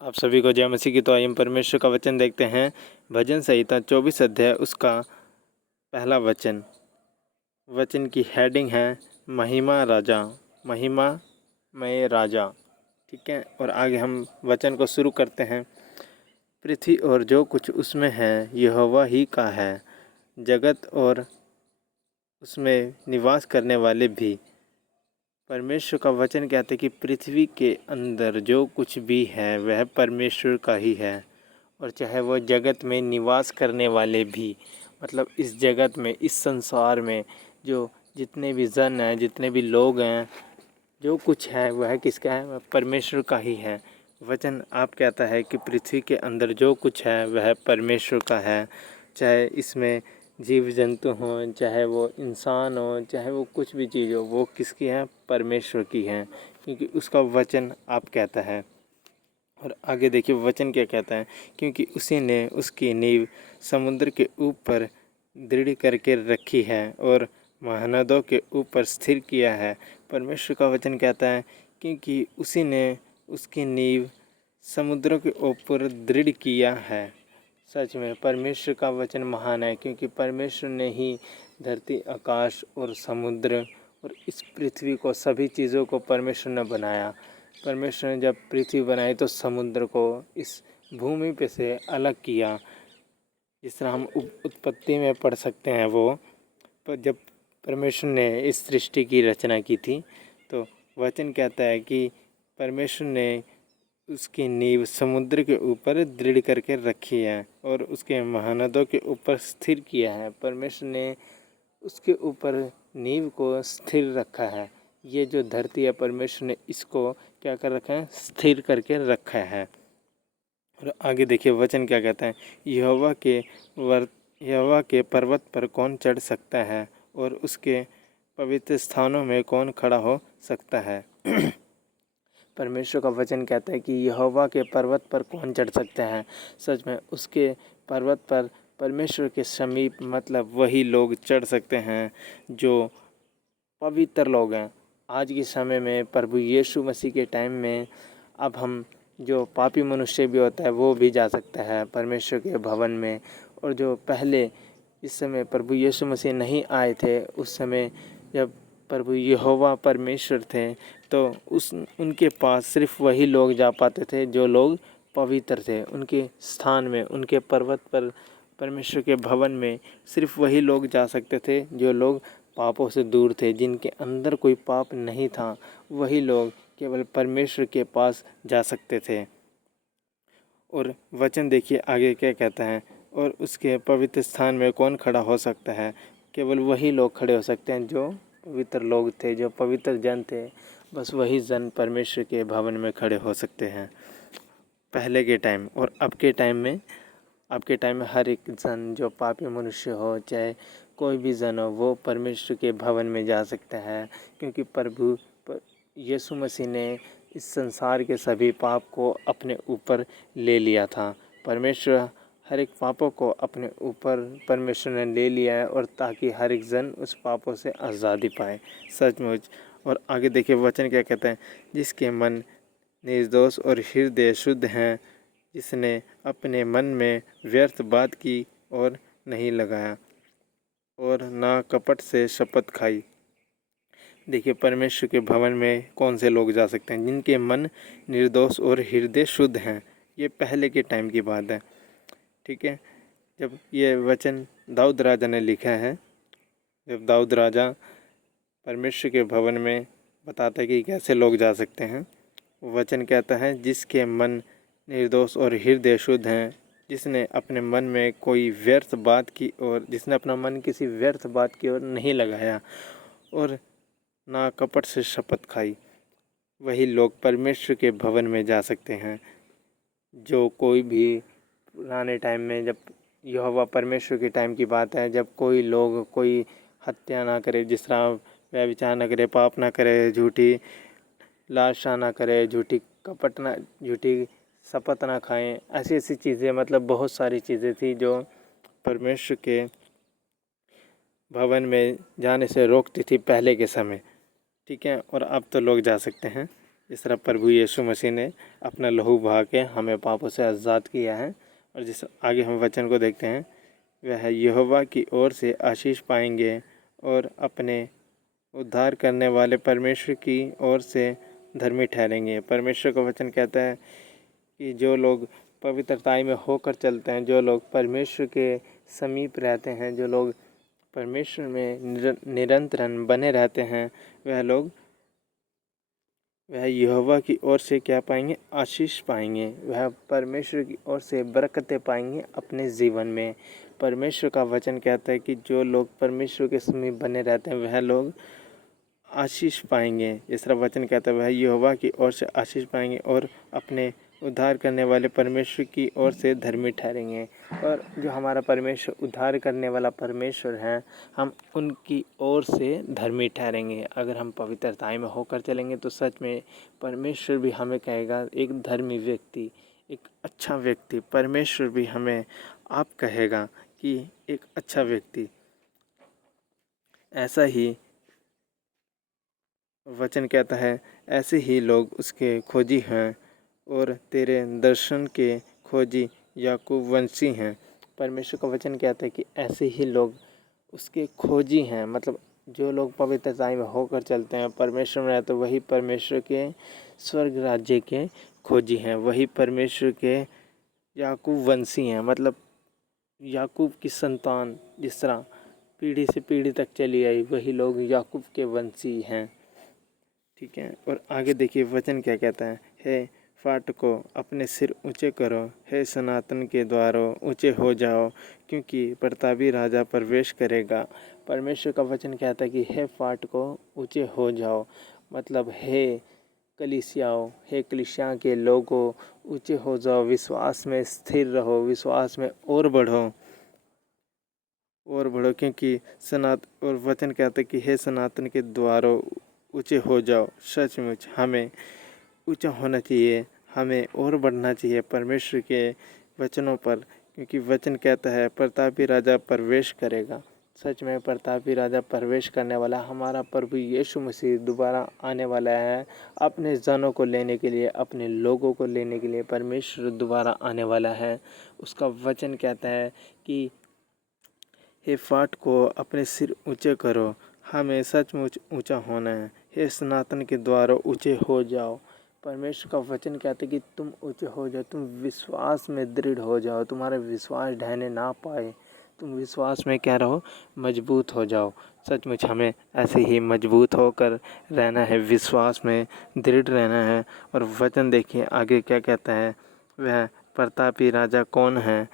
आप सभी को जय मसीह की। तो आइए हम परमेश्वर का वचन देखते हैं। भजन संहिता 24 अध्याय उसका पहला वचन। वचन की हेडिंग है महिमा राजा, महिमा मय राजा। ठीक है, और आगे हम वचन को शुरू करते हैं। पृथ्वी और जो कुछ उसमें है यहोवा ही का है, जगत और उसमें निवास करने वाले भी। परमेश्वर का वचन कहते हैं कि पृथ्वी के अंदर जो कुछ भी है वह परमेश्वर का ही है, और चाहे वो जगत में निवास करने वाले भी, मतलब इस जगत में, इस संसार में जो जितने भी जन हैं, जितने भी लोग हैं, जो कुछ है वह किसका है? वह परमेश्वर का ही है। वचन आप कहता है कि पृथ्वी के अंदर जो कुछ है वह परमेश्वर का है। चाहे इसमें जीव जंतु हों, चाहे वो इंसान हो, चाहे वो कुछ भी चीज़ हो, वो किसकी है? परमेश्वर की है, क्योंकि उसका वचन आप कहता है। और आगे देखिए वचन क्या कहता है, क्योंकि उसी ने उसकी नींव समुद्र के ऊपर दृढ़ करके रखी है और महानदों के ऊपर स्थिर किया है। परमेश्वर का वचन कहता है क्योंकि उसी ने उसकी नींव समुद्रों के ऊपर दृढ़ किया है। सच में परमेश्वर का वचन महान है, क्योंकि परमेश्वर ने ही धरती, आकाश और समुद्र और इस पृथ्वी को, सभी चीज़ों को परमेश्वर ने बनाया। परमेश्वर ने जब पृथ्वी बनाई तो समुद्र को इस भूमि पे से अलग किया। जिस तरह हम उत्पत्ति में पढ़ सकते हैं, वो पर जब परमेश्वर ने इस सृष्टि की रचना की थी तो वचन कहता है कि परमेश्वर ने उसकी नींव समुद्र के ऊपर दृढ़ करके रखी है और उसके महानदों के ऊपर स्थिर किया है। परमेश्वर ने उसके ऊपर नींव को स्थिर रखा है। ये जो धरती है, परमेश्वर ने इसको क्या कर रखा है? स्थिर करके रखा है। और आगे देखिए वचन क्या कहता है, यहोवा के पर्वत पर कौन चढ़ सकता है और उसके पवित्र स्थानों में कौन खड़ा हो सकता है। परमेश्वर का वचन कहता है कि यहोवा के पर्वत पर कौन चढ़ सकता है। सच में उसके पर्वत पर परमेश्वर के समीप, मतलब वही लोग चढ़ सकते हैं जो पवित्र लोग हैं। आज के समय में प्रभु यीशु मसीह के टाइम में अब हम, जो पापी मनुष्य भी होता है वो भी जा सकता है परमेश्वर के भवन में। और जो पहले इस समय प्रभु यीशु मसीह नहीं आए थे, उस समय जब प्रभु यहोवा परमेश्वर थे, तो उनके पास सिर्फ वही लोग जा पाते थे जो लोग पवित्र थे। उनके स्थान में, उनके पर्वत पर, परमेश्वर के भवन में सिर्फ वही लोग जा सकते थे जो लोग पापों से दूर थे, जिनके अंदर कोई पाप नहीं था। वही लोग केवल परमेश्वर के पास जा सकते थे। और वचन देखिए आगे क्या कहता है, और उसके पवित्र स्थान में कौन खड़ा हो सकता है। केवल वही लोग खड़े हो सकते हैं जो पवित्र लोग थे, जो पवित्र जन थे। बस वही जन परमेश्वर के भवन में खड़े हो सकते हैं पहले के टाइम। और अब के टाइम में, हर एक जन, जो पापी मनुष्य हो चाहे कोई भी जन हो, वो परमेश्वर के भवन में जा सकता है, क्योंकि प्रभु यीशु मसीह ने इस संसार के सभी पाप को अपने ऊपर ले लिया था। परमेश्वर हर एक पापों को अपने ऊपर परमेश्वर ने ले लिया है, और ताकि हर एक जन उस पापों से आज़ादी पाए। सचमुच। और आगे देखिए वचन क्या कहता है, जिसके मन निर्दोष और हृदय शुद्ध हैं, जिसने अपने मन में व्यर्थ बात की और नहीं लगाया और ना कपट से शपथ खाई। देखिए परमेश्वर के भवन में कौन से लोग जा सकते हैं? जिनके मन निर्दोष और हृदय शुद्ध हैं। ये पहले के टाइम की बात है। ठीक है, जब ये वचन दाऊद राजा ने लिखा है, जब दाऊद राजा परमेश्वर के भवन में बताता है कि कैसे लोग जा सकते हैं, वचन कहता है जिसके मन निर्दोष और हृदय शुद्ध हैं, जिसने अपने मन में कोई व्यर्थ बात की और जिसने अपना मन किसी व्यर्थ बात की ओर नहीं लगाया और ना कपट से शपथ खाई, वही लोग परमेश्वर के भवन में जा सकते हैं। जो कोई भी पुराने टाइम में, जब यहोवा परमेश्वर के टाइम की बात है, जब कोई लोग कोई हत्या ना करे, जिस तरह व्यभिचार ना करे, पाप ना करे, झूठी लालसा ना करे, झूठी शपथ ना खाएं, ऐसी ऐसी चीज़ें, मतलब बहुत सारी चीज़ें थी जो परमेश्वर के भवन में जाने से रोकती थी पहले के समय। ठीक है, और अब तो लोग जा सकते हैं। जिस तरह प्रभु यीशु मसीह ने अपना लहू बहा के हमें पापों से आज़ाद किया है। और जिस आगे हम वचन को देखते हैं, वह यहोवा की ओर से आशीष पाएंगे और अपने उद्धार करने वाले परमेश्वर की ओर से धर्मी ठहरेंगे। परमेश्वर का वचन कहता है कि जो लोग पवित्रताई में होकर चलते हैं, जो लोग परमेश्वर के समीप रहते हैं, जो लोग परमेश्वर में निरंतर बने रहते हैं, वह यहोवा की ओर से क्या पाएंगे? आशीष पाएंगे। वह परमेश्वर की ओर से बरकतें पाएंगे अपने जीवन में। परमेश्वर का वचन कहता है कि जो लोग परमेश्वर के समीप बने रहते हैं, वह लोग आशीष पाएंगे। जिस तरह वचन कहता है, वह यहोवा की ओर से आशीष पाएंगे और अपने उद्धार करने वाले परमेश्वर की ओर से धर्मी ठहरेंगे। और जो हमारा परमेश्वर उद्धार करने वाला परमेश्वर है, हम उनकी ओर से धर्मी ठहरेंगे। अगर हम पवित्रताई में होकर चलेंगे तो सच में परमेश्वर भी हमें कहेगा एक धर्मी व्यक्ति, एक अच्छा व्यक्ति। परमेश्वर भी हमें आप कहेगा कि एक अच्छा व्यक्ति। ऐसा ही वचन कहता है, ऐसे ही लोग उसके खोजी हैं और तेरे दर्शन के खोजी याकूब वंशी हैं। परमेश्वर का वचन कहता है कि ऐसे ही लोग उसके खोजी हैं। मतलब जो लोग पवित्रताई में होकर चलते हैं, परमेश्वर में रहते, वही परमेश्वर के स्वर्ग राज्य के खोजी हैं, वही परमेश्वर के याकूब वंशी हैं। मतलब याकूब की संतान जिस तरह पीढ़ी से पीढ़ी तक चली आई, वही लोग याकूब के वंशी हैं। ठीक है। और आगे देखिए वचन क्या कहता है, हे फाटको अपने सिर ऊंचे करो, हे सनातन के द्वारों ऊंचे हो जाओ, क्योंकि प्रतापी राजा प्रवेश करेगा। परमेश्वर का वचन कहता है कि हे फाटको ऊंचे हो जाओ। मतलब हे कलीसियाओं, हे कलीसिया के लोगों, ऊंचे हो जाओ, विश्वास में स्थिर रहो, विश्वास में और बढ़ो क्योंकि और वचन कहता है कि हे सनातन के द्वारों ऊंचे हो जाओ। सचमुच हमें ऊंचा होना चाहिए, हमें और बढ़ना चाहिए परमेश्वर के वचनों पर, क्योंकि वचन कहता है प्रतापी राजा प्रवेश करेगा। सच में प्रतापी राजा प्रवेश करने वाला हमारा प्रभु यीशु मसीह दोबारा आने वाला है अपने जनों को लेने के लिए, अपने लोगों को लेने के लिए। परमेश्वर दोबारा आने वाला है। उसका वचन कहता है कि हे फाट को अपने सिर ऊंचे करो, हमें सचमुच ऊंचा होना है। हे सनातन के द्वारों ऊंचे हो जाओ। परमेश्वर का वचन कहते कि तुम ऊंचे हो जाओ, तुम विश्वास में दृढ़ हो जाओ, तुम्हारा विश्वास ढहने ना पाए, तुम विश्वास में क्या रहो? मजबूत हो जाओ। सचमुच हमें ऐसे ही मजबूत होकर रहना है, विश्वास में दृढ़ रहना है। और वचन देखिए आगे क्या कहता है, वह प्रतापी राजा कौन है?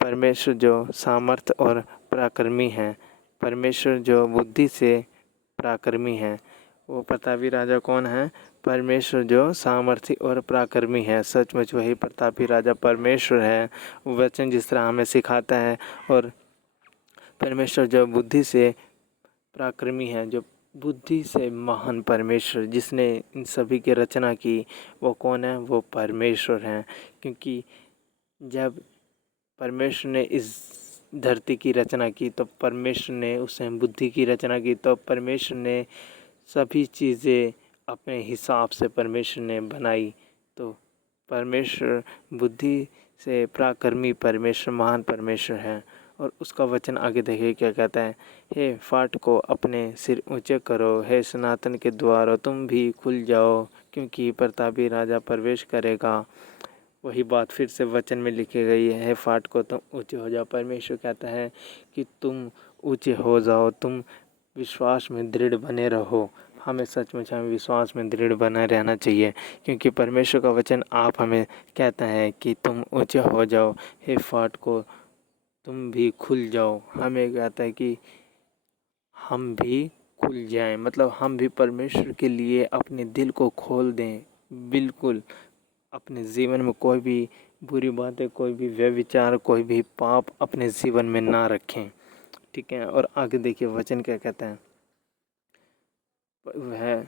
परमेश्वर जो सामर्थ और पराक्रमी है, परमेश्वर जो बुद्धि से पराक्रमी है। वो प्रतापी राजा कौन है? परमेश्वर जो सामर्थी और पराक्रमी है। सचमुच वही प्रतापी राजा परमेश्वर है। वचन जिस तरह हमें सिखाता है। और परमेश्वर जो बुद्धि से पराक्रमी है, जो बुद्धि से महान परमेश्वर जिसने इन सभी की रचना की, वो कौन है? वो परमेश्वर हैं। क्योंकि जब परमेश्वर ने इस धरती की रचना की तो परमेश्वर ने उससे बुद्धि की रचना की, तो परमेश्वर ने सभी चीज़ें अपने हिसाब से परमेश्वर ने बनाई। तो परमेश्वर बुद्धि से पराक्रमी परमेश्वर, महान परमेश्वर है। और उसका वचन आगे देखिए क्या कहता है, हे फाट को अपने सिर ऊंचे करो, हे सनातन के द्वारों तुम भी खुल जाओ, क्योंकि प्रतापी राजा प्रवेश करेगा। वही बात फिर से वचन में लिखी गई है, फाट को तुम ऊंचे हो जाओ। परमेश्वर कहता है कि तुम ऊंचे हो जाओ, तुम विश्वास में दृढ़ बने रहो। हमें सचमुच हमें विश्वास में दृढ़ बना रहना चाहिए, क्योंकि परमेश्वर का वचन आप हमें कहता है कि तुम ऊंचे हो जाओ, हे फाट को तुम भी खुल जाओ। हमें कहता है कि हम भी खुल जाएं, मतलब हम भी परमेश्वर के लिए अपने दिल को खोल दें। बिल्कुल अपने जीवन में कोई भी बुरी बातें, कोई भी व्यभिचार, कोई भी पाप अपने जीवन में ना रखें। ठीक है। और आगे देखिए वचन क्या कहता है, वह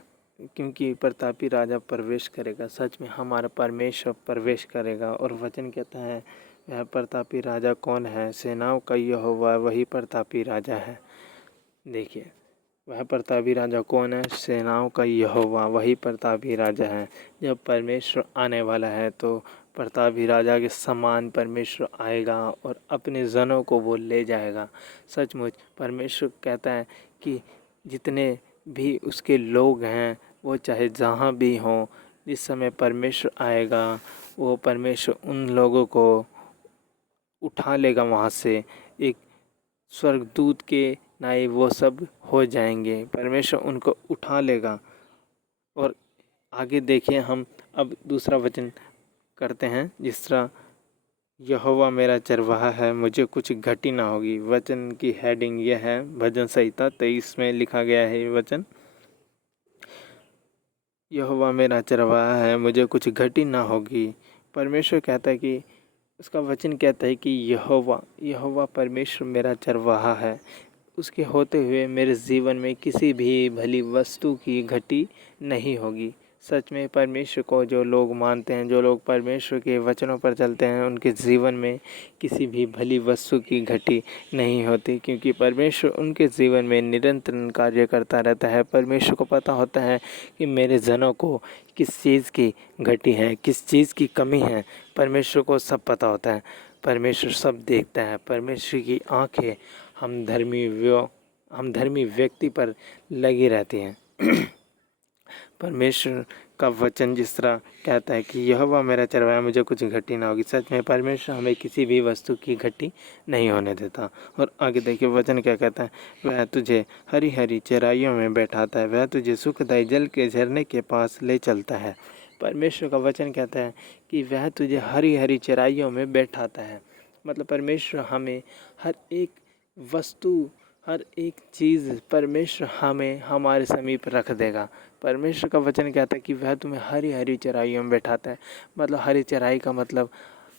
क्योंकि प्रतापी राजा प्रवेश करेगा। सच में हमारा परमेश्वर प्रवेश करेगा। और वचन कहता है वह प्रतापी राजा कौन है? सेनाओं का यहोवा वही प्रतापी राजा है। देखिए वह प्रतापी राजा कौन है? सेनाओं का यहोवा, वही प्रतापी राजा है। जब परमेश्वर आने वाला है तो प्रतापी राजा के समान परमेश्वर आएगा और अपने जनों को वो ले जाएगा। सचमुच परमेश्वर कहता है कि जितने भी उसके लोग हैं वो चाहे जहाँ भी हों, जिस समय परमेश्वर आएगा वो परमेश्वर उन लोगों को उठा लेगा वहाँ से। एक स्वर्गदूत के नाई वो सब हो जाएंगे, परमेश्वर उनको उठा लेगा। और आगे देखिए, हम अब दूसरा वचन करते हैं। जिस तरह यहोवा मेरा चरवाहा है, मुझे कुछ घटी ना होगी। वचन की हेडिंग यह है, भजन संहिता 23 में लिखा गया है ये वचन। यहोवा मेरा चरवाहा है, मुझे कुछ घटी ना होगी। परमेश्वर कहता है कि उसका वचन कहता है कि यहोवा परमेश्वर मेरा चरवाहा है। उसके होते हुए मेरे जीवन में किसी भी भली वस्तु की घटी नहीं होगी। सच में परमेश्वर को जो लोग मानते हैं, जो लोग परमेश्वर के वचनों पर चलते हैं, उनके जीवन में किसी भी भली वस्तु की घटी नहीं होती, क्योंकि परमेश्वर उनके जीवन में निरंतर कार्य करता रहता है। परमेश्वर को पता होता है कि मेरे जनों को किस चीज़ की घटी है, किस चीज़ की कमी है। परमेश्वर को सब पता होता है, परमेश्वर सब देखता है। परमेश्वर की आँखें हम धर्मी व्यक्ति पर लगी रहती हैं। परमेश्वर का वचन जिस तरह कहता है कि यहोवा मेरा चरवाहा, मुझे कुछ घटी ना होगी। सच में परमेश्वर हमें किसी भी वस्तु की घटी नहीं होने देता। और आगे देखिए वचन क्या कहता है, वह तुझे हरी हरी चराइयों में बैठाता है, वह तुझे सुखदायी जल के झरने के पास ले चलता है। परमेश्वर का वचन कहता है कि वह तुझे हरी हरी चराइयों में बैठाता है। मतलब परमेश्वर हमें हर एक वस्तु, हर एक चीज़ परमेश्वर हमें हमारे समीप रख देगा। परमेश्वर का वचन कहता है कि वह तुम्हें हरी हरी चराइयों में बैठाता है। मतलब हरी चराई का मतलब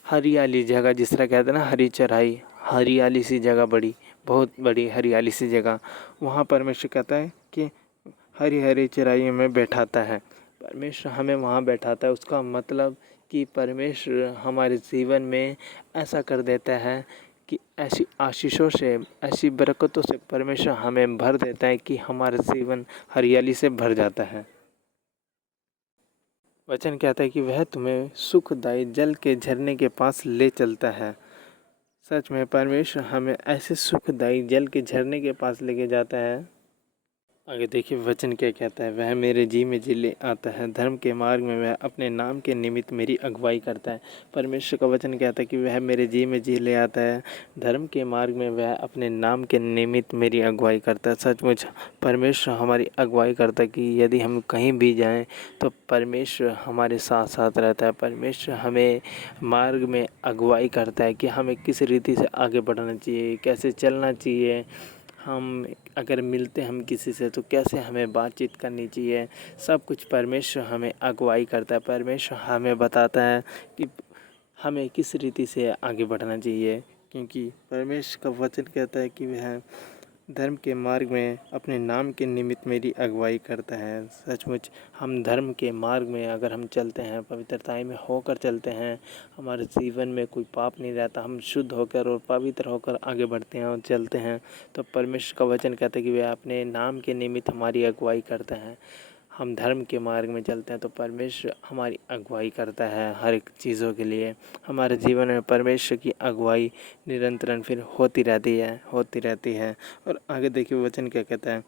हरियाली जगह, जिस तरह कहते हैं ना हरी चराई, हरियाली सी जगह, बहुत बड़ी हरियाली सी जगह, वहाँ परमेश्वर कहता है कि हरी हरी चराइयों में बैठाता है। परमेश्वर हमें वहाँ बैठाता है। उसका मतलब कि परमेश्वर हमारे जीवन में ऐसा कर देता है कि ऐसी आशीषों से, ऐसी बरकतों से परमेश्वर हमें भर देता है कि हमारा जीवन हरियाली से भर जाता है। वचन कहता है कि वह तुम्हें सुखदायी जल के झरने के पास ले चलता है। सच में परमेश्वर हमें ऐसे सुखदायी जल के झरने के पास लेके जाता है। आगे देखिए वचन क्या कहता है, वह मेरे जी में जी ले आता है, धर्म के मार्ग में वह अपने नाम के निमित्त मेरी अगुवाई करता है। परमेश्वर का वचन कहता है कि वह मेरे जी में जी ले आता है, धर्म के मार्ग में वह अपने नाम के निमित्त मेरी अगुवाई करता है। सचमुच परमेश्वर हमारी अगुवाई करता है कि यदि हम कहीं भी जाएं तो परमेश्वर हमारे साथ साथ रहता है। परमेश्वर हमें मार्ग में अगुवाई करता है कि हमें किस रीति से आगे बढ़ना चाहिए, कैसे चलना चाहिए। हम अगर मिलते हम किसी से तो कैसे हमें बातचीत करनी चाहिए, सब कुछ परमेश्वर हमें अगुवाई करता है। परमेश्वर हमें बताता है कि हमें किस रीति से आगे बढ़ना चाहिए, क्योंकि परमेश्वर का वचन कहता है कि वह धर्म के मार्ग में अपने नाम के निमित्त मेरी अगुवाई करता है। सचमुच हम धर्म के मार्ग में अगर हम चलते हैं, पवित्रताई में होकर चलते हैं, हमारे जीवन में कोई पाप नहीं रहता, हम शुद्ध होकर और पवित्र होकर आगे बढ़ते हैं और चलते हैं, तो परमेश्वर का वचन कहता है कि वह अपने नाम के निमित्त हमारी अगुवाई करता है। हम धर्म के मार्ग में चलते हैं तो परमेश्वर हमारी अगुवाई करता है हर एक चीज़ों के लिए। हमारे जीवन में परमेश्वर की अगुवाई निरंतर फिर होती रहती है। और आगे देखिए वचन क्या कहता है,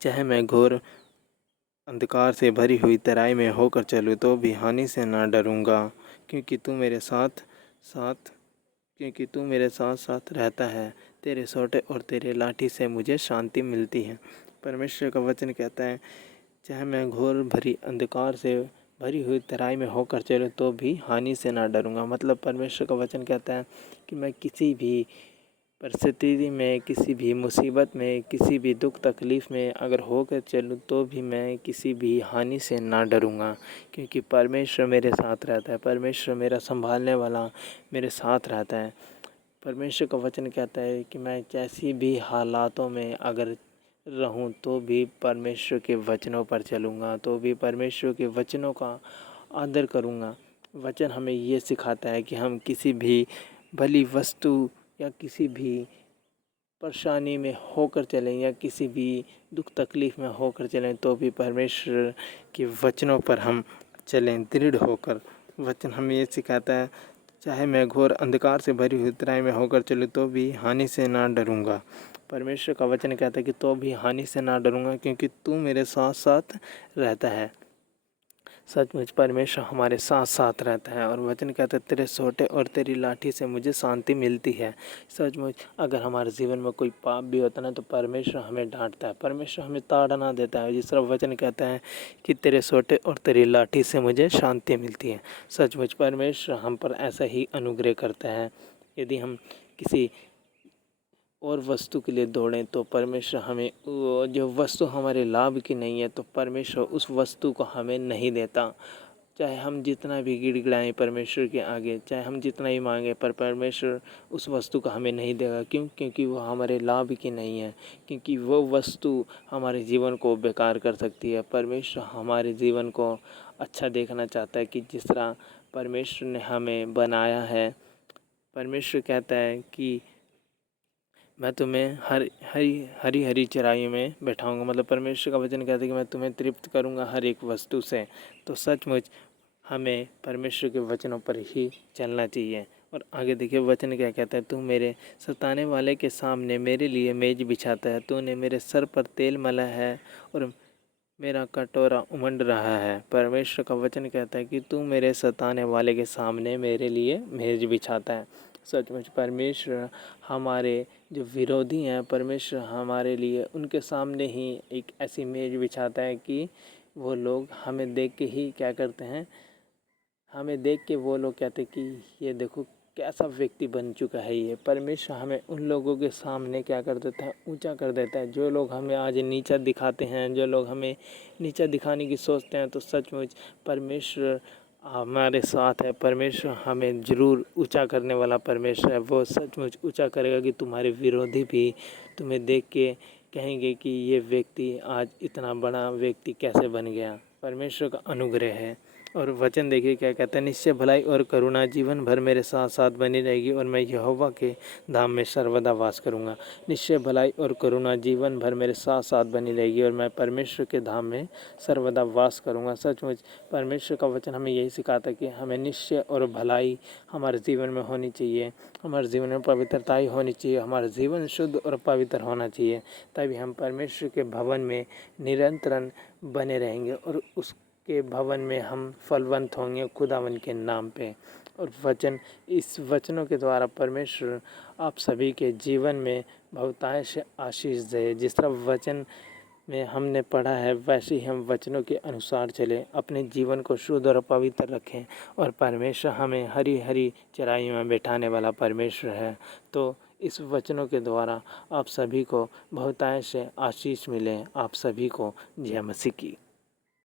चाहे मैं घोर अंधकार से भरी हुई तराई में होकर चलूँ तो भी हानि से ना डरूंगा, क्योंकि तू मेरे साथ साथ रहता है। तेरे सोटे और तेरे लाठी से मुझे शांति मिलती है। परमेश्वर का वचन कहता है, चाहे मैं घोर भरी अंधकार से भरी हुई तराई में होकर चलूँ तो भी हानि से ना डरूंगा। मतलब परमेश्वर का वचन कहता है कि मैं किसी भी परिस्थिति में, किसी भी मुसीबत में, किसी भी दुख तकलीफ़ में अगर होकर चलूँ तो भी मैं किसी भी हानि से ना डरूंगा, क्योंकि परमेश्वर मेरे साथ रहता है। परमेश्वर मेरा संभालने वाला मेरे साथ रहता है। परमेश्वर का वचन कहता है कि मैं कैसी भी हालातों में अगर रहूं तो भी परमेश्वर के वचनों पर चलूँगा, तो भी परमेश्वर के वचनों का आदर करूँगा। वचन हमें ये सिखाता है कि हम किसी भी भली वस्तु या किसी भी परेशानी में होकर चलें या किसी भी दुख तकलीफ़ में होकर चलें तो भी परमेश्वर के वचनों पर हम चलें दृढ़ होकर। वचन हमें ये सिखाता है, चाहे मैं घोर अंधकार से भरी हुई तराई में होकर चलूँ तो भी हानि से ना डरूँगा। परमेश्वर का वचन कहता है कि तो भी हानि से ना डरूँगा, क्योंकि तू मेरे साथ साथ रहता है। सचमुच परमेश्वर हमारे साथ साथ रहता है और वचन कहता है, तेरे सोटे और तेरी लाठी से मुझे शांति मिलती है। सचमुच अगर हमारे जीवन में कोई पाप भी होता है ना, तो परमेश्वर हमें डांटता है, परमेश्वर हमें ताड़ना देता है। जिस तरह वचन कहता है कि तेरे सोटे और तेरी लाठी से मुझे शांति मिलती है। सचमुच परमेश्वर हम पर ऐसा ही अनुग्रह करता है। यदि हम किसी और वस्तु के लिए दौड़ें तो परमेश्वर हमें जो वस्तु हमारे लाभ की नहीं है, तो परमेश्वर उस वस्तु को हमें नहीं देता। चाहे हम जितना भी गिड़गिड़ाएं परमेश्वर के आगे, चाहे हम जितना ही मांगें, पर परमेश्वर उस वस्तु को हमें नहीं देगा। क्यों? क्योंकि वो हमारे लाभ की नहीं है, क्योंकि वो वस्तु हमारे जीवन को बेकार कर सकती है। परमेश्वर हमारे जीवन को अच्छा देखना चाहता है कि जिस तरह परमेश्वर ने हमें बनाया है। परमेश्वर कहता है कि मैं तुम्हें हरी हरी चराइयों में बैठाऊंगा। मतलब परमेश्वर का वचन कहता है कि मैं तुम्हें तृप्त करूंगा हर एक वस्तु से। तो सचमुच हमें परमेश्वर के वचनों पर ही चलना चाहिए। और आगे देखिए वचन क्या कहता है, तू मेरे सताने वाले के सामने मेरे लिए मेज बिछाता है, तूने मेरे सर पर तेल मला है और मेरा कटोरा उमंड रहा है। परमेश्वर का वचन कहता है कि तू मेरे सताने वाले के सामने मेरे लिए मेज बिछाता है। सचमुच परमेश्वर हमारे जो विरोधी हैं, परमेश्वर हमारे लिए उनके सामने ही एक ऐसी मेज बिछाता है कि वो लोग हमें देख के ही क्या करते हैं, हमें देख के वो लोग कहते हैं कि ये देखो कैसा व्यक्ति बन चुका है ये। परमेश्वर हमें उन लोगों के सामने क्या कर देता है, ऊंचा कर देता है। जो लोग हमें आज नीचा दिखाते हैं, जो लोग हमें नीचा दिखाने की सोचते हैं, तो सचमुच परमेश्वर हमारे साथ है। परमेश्वर हमें ज़रूर ऊंचा करने वाला परमेश्वर है। वो सचमुच ऊंचा करेगा कि तुम्हारे विरोधी भी तुम्हें देख के कहेंगे कि ये व्यक्ति आज इतना बड़ा व्यक्ति कैसे बन गया। परमेश्वर का अनुग्रह है। और वचन देखिए क्या कहता है, निश्चय भलाई और करुणा जीवन भर मेरे साथ साथ बनी रहेगी और मैं यहोवा के धाम में सर्वदा वास करूँगा। निश्चय भलाई और करुणा जीवन भर मेरे साथ साथ बनी रहेगी और मैं परमेश्वर के धाम में सर्वदा वास करूँगा। सचमुच परमेश्वर का वचन हमें यही सिखाता है कि हमें निश्चय और भलाई हमारे जीवन में होनी चाहिए, हमारे जीवन में पवित्रता ही होनी चाहिए, हमारा जीवन शुद्ध और पवित्र होना चाहिए। तभी हम परमेश्वर के भवन में निरंतर बने रहेंगे और उस के भवन में हम फलवंत होंगे खुदावन के नाम पे। और वचन, इस वचनों के द्वारा परमेश्वर आप सभी के जीवन में बहुतायत आशीष दे। जिस तरह वचन में हमने पढ़ा है, वैसे ही हम वचनों के अनुसार चलें, अपने जीवन को शुद्ध और पवित्र रखें। और परमेश्वर हमें हरी हरी चराइयों में बैठाने वाला परमेश्वर है। तो इस वचनों के द्वारा आप सभी को बहुतायत से आशीष मिले। आप सभी को जय मसीह की।